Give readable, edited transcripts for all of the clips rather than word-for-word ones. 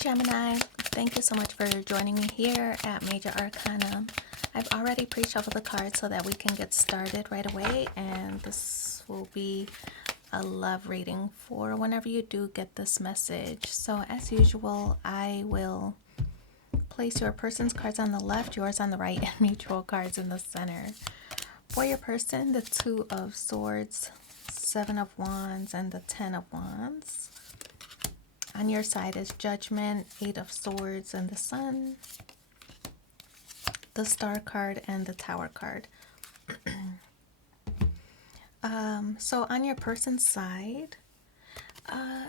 Gemini, thank you so much for joining me here at Major Arcana. I've already pre-shuffled the cards so that we can get started right away, and this will be a love reading for whenever you do get this message. So as usual, I will place your person's cards on the left, yours on the right, and mutual cards in the center. For your person, the Two of Swords, Seven of Wands, and the Ten of Wands. On your side is Judgment, Eight of Swords, and the Sun, the Star card, and the Tower card. So on your person's side,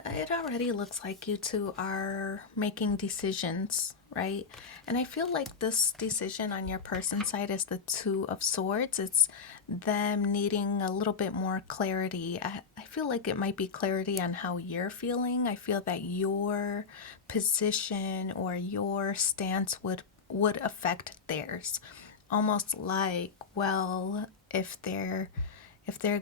it already looks like you two are making decisions, right? And I feel like this decision on your person's side is the Two of Swords. It's them needing a little bit more clarity. I feel like it might be clarity on how you're feeling. I feel that your position or your stance would affect theirs. Almost like, well, if they're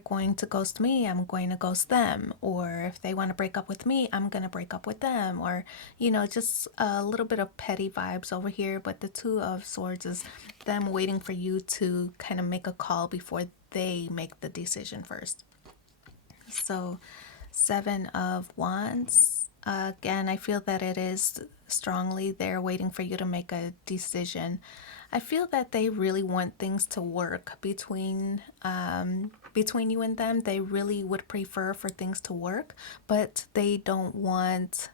going to ghost me, I'm going to ghost them. Or if they want to break up with me, I'm going to break up with them. Or, just a little bit of petty vibes over here. But the Two of Swords is them waiting for you to kind of make a call before they make the decision first. So, Seven of Wands. Again, I feel that it is strongly they're waiting for you to make a decision. I feel that they really want things to work between you and them. They really would prefer for things to work, but they don't want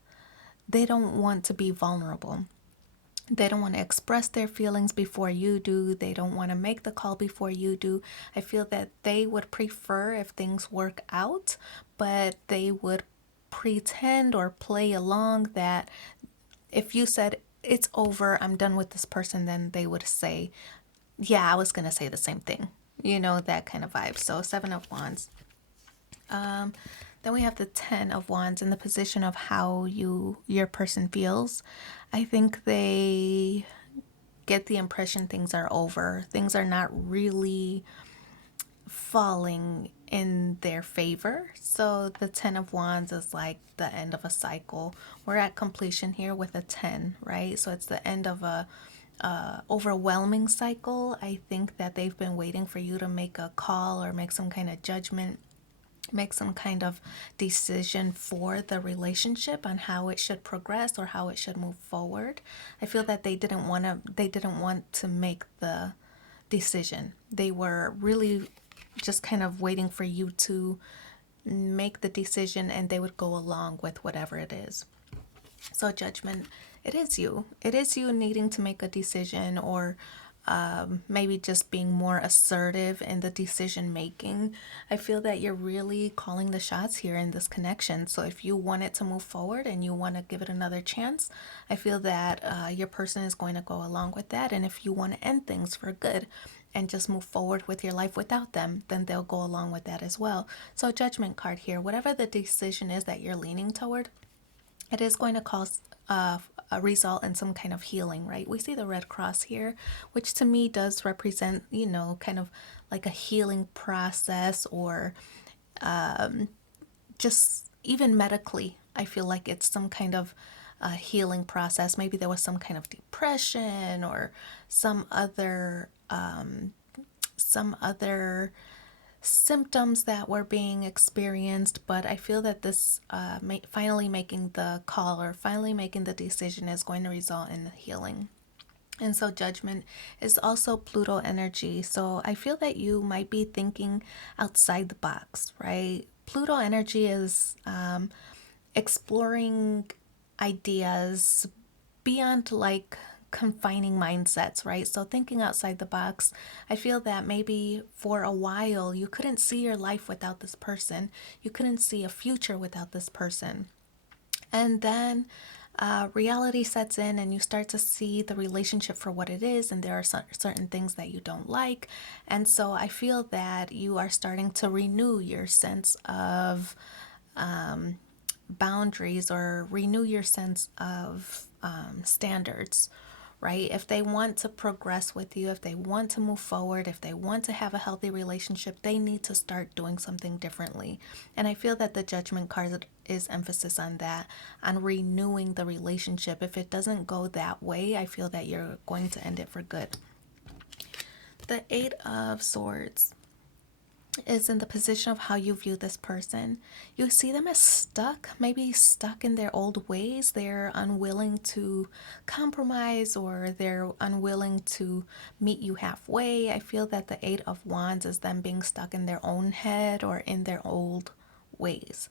to be vulnerable. They don't want to express their feelings before you do. They don't want to make the call before you do. I feel that they would prefer if things work out, but they would pretend or play along that if you said, it's over, I'm done with this person, then they would say, yeah, I was going to say the same thing. That kind of vibe. So Seven of Wands. Then we have the Ten of Wands in the position of how your person feels. I think they get the impression things are over. Things are not really falling in their favor. So the Ten of Wands is like the end of a cycle. We're at completion here with a 10, right? So it's the end of a overwhelming cycle. I think that they've been waiting for you to make a call or make some kind of judgment, make some kind of decision for the relationship on how it should progress or how it should move forward. I feel that they didn't want to make the decision. They were really just kind of waiting for you to make the decision, and they would go along with whatever it is. So Judgment, it is you needing to make a decision, or maybe just being more assertive in the decision making. I feel that you're really calling the shots here in this connection. So if you want it to move forward and you want to give it another chance, I feel that your person is going to go along with that. And if you want to end things for good and just move forward with your life without them, then they'll go along with that as well. So Judgment card here, whatever the decision is that you're leaning toward, it is going to cause a result in some kind of healing, right? We see the red cross here, which to me does represent, kind of like a healing process, or just even medically, I feel like it's some kind of healing process. Maybe there was some kind of depression or some other symptoms that were being experienced, but I feel that this finally making the call or finally making the decision is going to result in healing. And so Judgment is also Pluto energy. So I feel that you might be thinking outside the box, right? Pluto energy is exploring ideas beyond like confining mindsets, right? So thinking outside the box. I feel that maybe for a while you couldn't see your life without this person. You couldn't see a future without this person. And then reality sets in and you start to see the relationship for what it is, and there are certain things that you don't like. And so I feel that you are starting to renew your sense of boundaries, or renew your sense of standards, right? If they want to progress with you, if they want to move forward, if they want to have a healthy relationship, they need to start doing something differently. And I feel that the Judgment card is emphasis on that, on renewing the relationship. If it doesn't go that way, I feel that you're going to end it for good. The Eight of Swords is in the position of how you view this person. You see them as stuck, maybe stuck in their old ways. They're unwilling to compromise, or they're unwilling to meet you halfway. I feel that the Eight of Wands is them being stuck in their own head or in their old ways.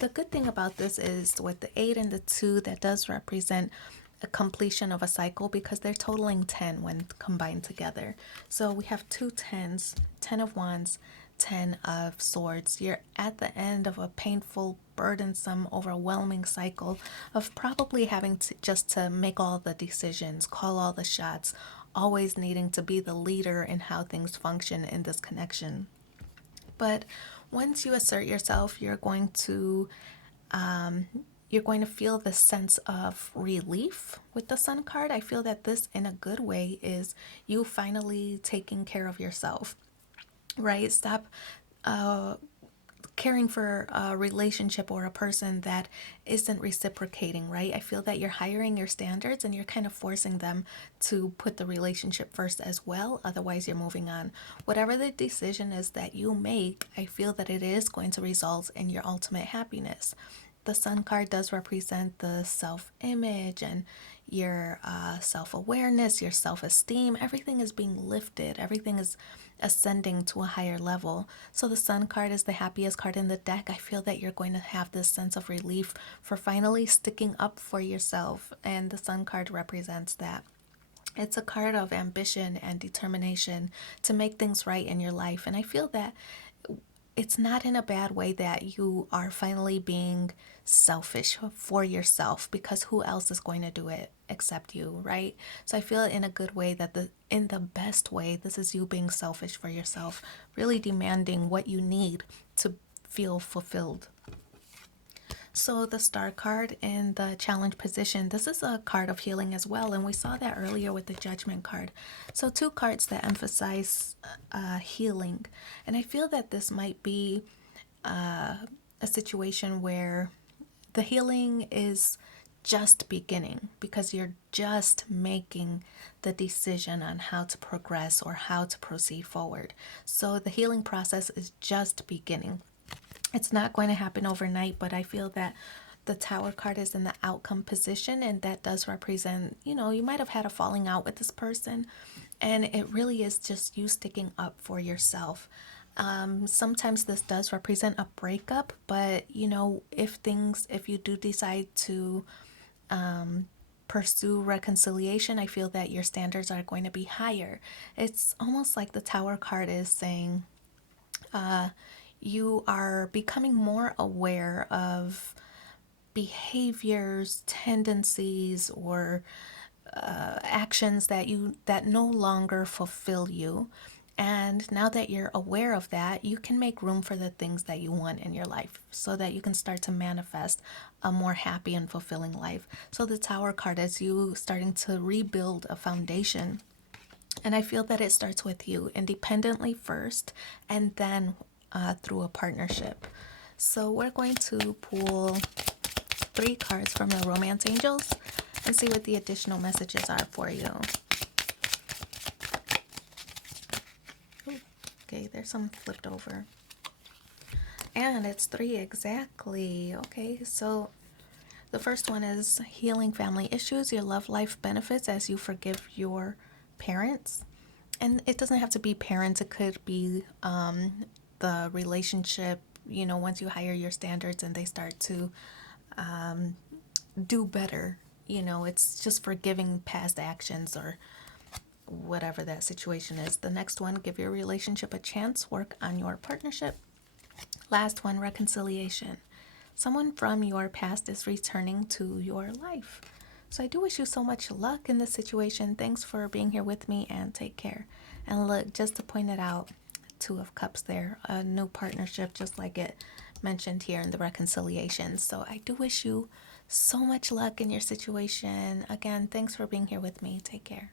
The good thing about this is with the 8 and the 2, that does represent a completion of a cycle because they're totaling 10 when combined together. So we have two tens, 10 of Wands, 10 of Swords. You're at the end of a painful, burdensome, overwhelming cycle of probably having to just to make all the decisions, call all the shots, always needing to be the leader in how things function in this connection. But once you assert yourself, you're going to feel this sense of relief with the Sun card. I feel that this, in a good way, is you finally taking care of yourself, right? Stop caring for a relationship or a person that isn't reciprocating, right? I feel that you're hiring your standards and you're kind of forcing them to put the relationship first as well. Otherwise, you're moving on. Whatever the decision is that you make, I feel that it is going to result in your ultimate happiness. The Sun card does represent the self-image and your self-awareness, your self-esteem. Everything is being lifted. Everything is ascending to a higher level. So the Sun card is the happiest card in the deck. I feel that you're going to have this sense of relief for finally sticking up for yourself, and the Sun card represents that. It's a card of ambition and determination to make things right in your life. And I feel that it's not in a bad way that you are finally being selfish for yourself, because who else is going to do it except you, right? So I feel in a good way that in the best way, this is you being selfish for yourself, really demanding what you need to feel fulfilled. So the Star card in the challenge position, this is a card of healing as well, and we saw that earlier with the Judgment card. So two cards that emphasize healing, and I feel that this might be a situation where the healing is just beginning because you're just making the decision on how to progress or how to proceed forward. So the healing process is just beginning. It's not going to happen overnight, but I feel that the Tower card is in the outcome position, and that does represent, you might have had a falling out with this person, and it really is just you sticking up for yourself. Sometimes this does represent a breakup, but if you do decide to pursue reconciliation, I feel that your standards are going to be higher. It's almost like the Tower card is saying, you are becoming more aware of behaviors, tendencies, or actions that no longer fulfill you. And now that you're aware of that, you can make room for the things that you want in your life so that you can start to manifest a more happy and fulfilling life. So the Tower card is you starting to rebuild a foundation. And I feel that it starts with you independently first, and then through a partnership. So we're going to pull 3 cards from the Romance Angels and see what the additional messages are for you. Okay, there's some flipped over. And it's 3 exactly. Okay, so the first one is healing family issues. Your love life benefits as you forgive your parents. And it doesn't have to be parents. It could be the relationship, once you hire your standards and they start to do better. It's just forgiving past actions or whatever that situation is. The next one, give your relationship a chance, work on your partnership. Last one, reconciliation. Someone from your past is returning to your life. So I do wish you so much luck in this situation. Thanks for being here with me, and take care. And look, just to point it out, 2 of Cups there, a new partnership, just like it mentioned here in the reconciliation. So I do wish you so much luck in your situation. Again, thanks for being here with me. Take care.